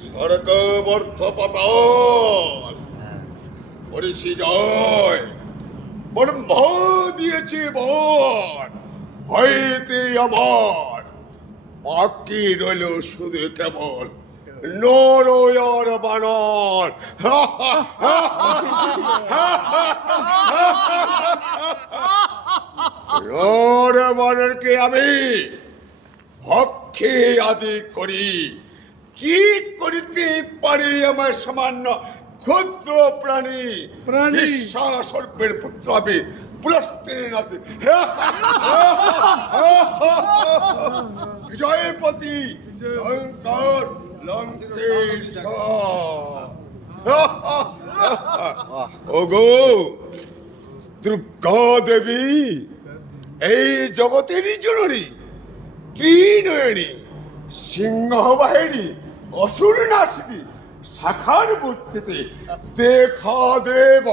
স্বর্গ মর্থ পাতাল পরিষি জয় ব্রহ্মা দিয়েছে বর হইতে আমার বাকি রইল শুধু কেবল নরয়ার বানর। নর বানরকে আমি ভক্ষে আদি করি, কি করিতে পারি আমার সামান্য ক্ষুদ্র প্রাণী বিশ্বাসর্পের পুত্র আমি পুলস্ত্যের নাতি বিজয়পতি লঙ্কার লঙ্কেশ্বর। ওগো দুর্গা দেবী, এই জগতেরই জননী, ত্রিনয়নী, সিংহবাহিনী, অসুর নাশিনী, শাখার মূর্তিতে দেখা দেব,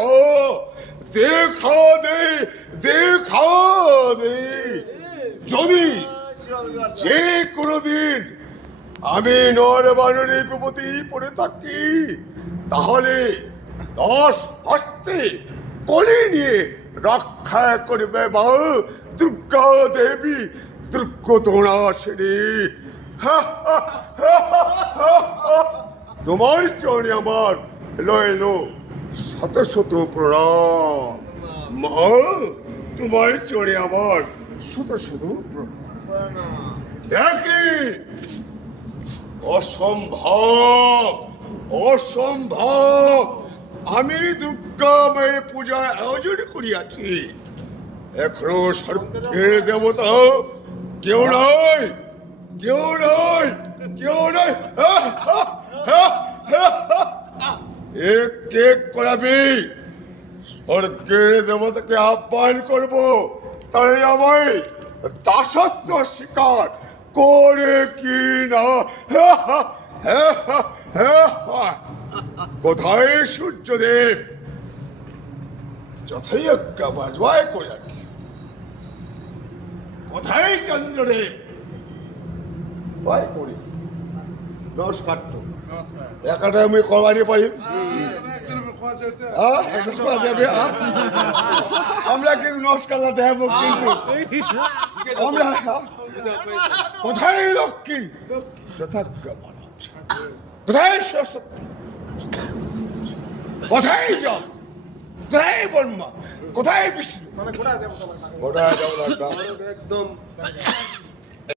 দেখা দে, দেখা দে। যদি যে কোনোদিন আমি নরবানরে বিপত্তি পড়ে থাকি, তাহলে 10 হস্তে কোলে নিয়ে রক্ষা করবে মা দুর্গা দেবী দুর্গতনাশিনী। তোমার চরণে আমার লইল শত শত প্রণাম মা, তোমার চরণে আমার শত শত প্রণাম। দেখি অসম্ভব, অসম্ভব, আমি দুর্গা মায়ের পূজার আয়োজন করিয়াছি, এখনো স্বর্গের দেবতা কেউ নয়, কেউ নয়, কেউ নয়। এক এক করাবি, স্বর্গের দেবতাকে আহ্বান করবো, তাহলে আমায় দাসত্ব স্বীকার করে কি না। কোথায় সূর্যদেব? যথাযোগ্য বাজবায় করে রাখি। কোথায় চন্দ্রদেব? ভয় করি। নমস্কার তো একাটা আমি কমারি পারি, আমরা কিন্তু নমস্কার না দেব, কিন্তু আমরা কোথায় লক্ষ্মী? যথাজ্ঞ মানুষ। কোথায় সরস্বতী? কোথায় জল? কোথায় ব্রহ্মা? কোথায় বিষ্ণু? কোথায় দেবতা? একদম